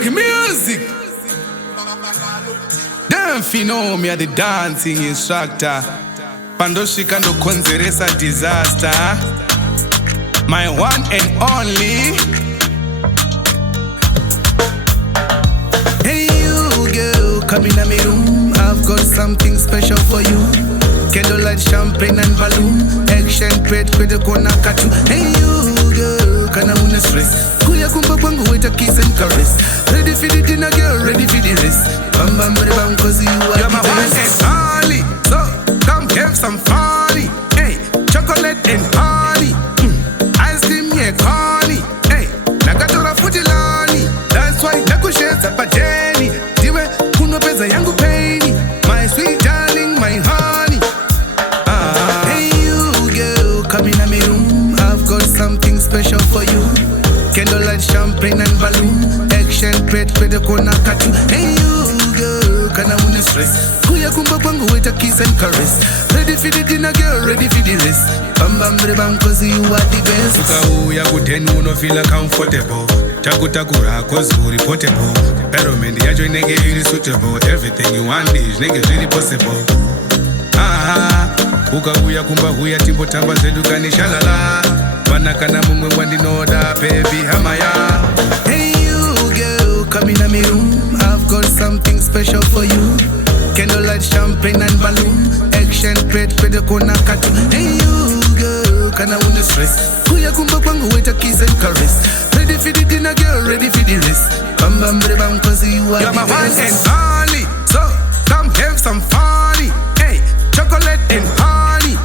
Doogy music. Damn, you know me, the dancing instructor. Pandoshika ndo konzeresa disaster. My one and only. Hey you girl, come in my room. I've got something special for you. Candlelight, champagne and balloon. Action pet kwenye kona katu. Hey you girl, kana una stress. Kuya kumba kwangu wait a kiss and caress. Ready for the dinner girl, ready for the rest. Bam bam bam cause you are the best. You're my one and only, so come have some funny. Hey, chocolate and honey. Ice cream yeah corny. Hey, nagatora futilani. That's why nakusheza pajeni. Diwe kuno pesa yangu paini. My sweet darling, my honey. Hey you girl, come in my room. I've got something special for you. Candlelight, champagne and balloon. Action pet kwenye kona katu. Hey you girl, kana una stress. Kuya kumba kwangu wait a kiss and caress. Ready for the dinner girl, ready for the rest. Bam bam bam cause you are the best. Ukauya kuteni unofila comfortable. Takutakura cause uri portable. Environment yacho inenge iri suitable. Everything you want is nigga really possible. Ukauya kumba huya timbo tamba zedu kanishalala. Wanakana mumwe wandinoda baby hamaya. Hey you girl, come in my room. I've got something special for you. Candlelight, champagne and balloon. Action pet kwenye kona katu. Hey you girl, kana una stress. Kuya kumba kwangu wait a kiss and caress. Ready for the dinner girl, ready for the rest. Bam bam bam cause you are the best. You're my one and only, so come have some funny. Hey, chocolate and honey.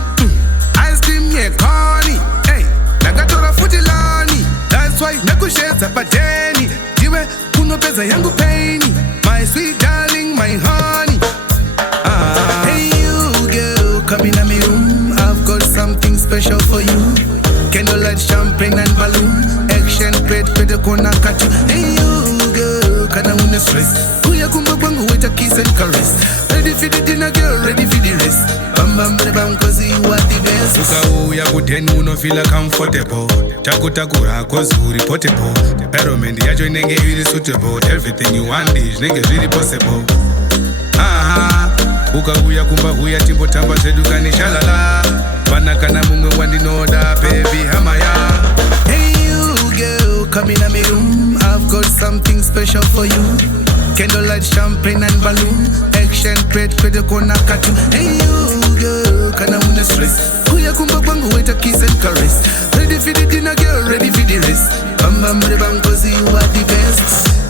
Ice cream yeah corny. Hey, nagatora futilani. That's why nakusheza pajeni. Diwe kuno pesa yangu paini. My sweet darling, my honey. Hey you girl, come in my room. I've got something special for you. Candlelight, champagne and balloon. Action pet kwenye kona katu. Hey you girl, kana una stress. Kuya kumba kwangu wait a kiss and caress. Ready for the dinner girl, ready for the rest. Bam bam bam cause you are the best. Ukauya kuteni unofila comfortable. Takutakura cause uri portable. Environment yacho inenge iri suitable. Everything you want is nigga really possible. Ukauya kumba huya timbo tamba zedu kanishalala. Wanakana mumwe wandinoda baby hamaya. Hey you girl, come in my room. I've got something special for you. Candlelight, champagne and balloon. Action pet kwenye kona katu. Hey you girl, kana una stress. Kuya kumba kwangu wait a kiss and caress. Ready for the dinner girl, ready for the rest. Bam bam bam cause you are the best.